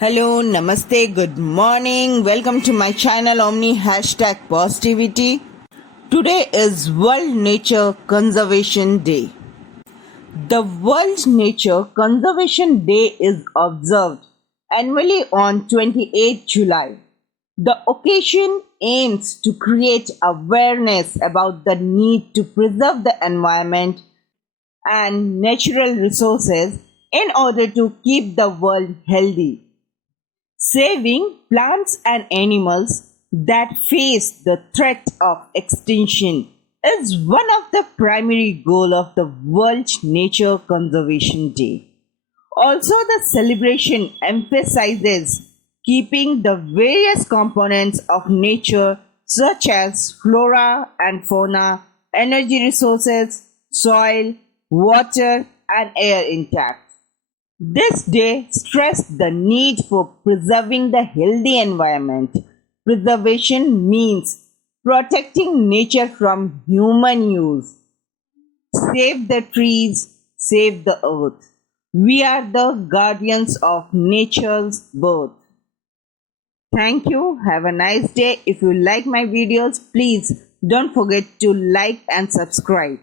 Hello, namaste, good morning. Welcome to my channel Omni #positivity. Today is World Nature Conservation Day. The World Nature Conservation Day is observed annually on 28 July. The occasion aims to create awareness about the need to preserve the environment and natural resources in order to keep the world healthy. Saving plants and animals that face the threat of extinction is one of the primary goals of the World Nature Conservation Day. Also, the celebration emphasizes keeping the various components of nature such as flora and fauna, energy resources, soil, water and air intact. This day stressed the need for preserving the healthy environment. Preservation means protecting nature from human use. Save the trees, save the earth. We are the guardians of nature's birth. Thank you. Have a nice day. If you like my videos, please don't forget to like and subscribe.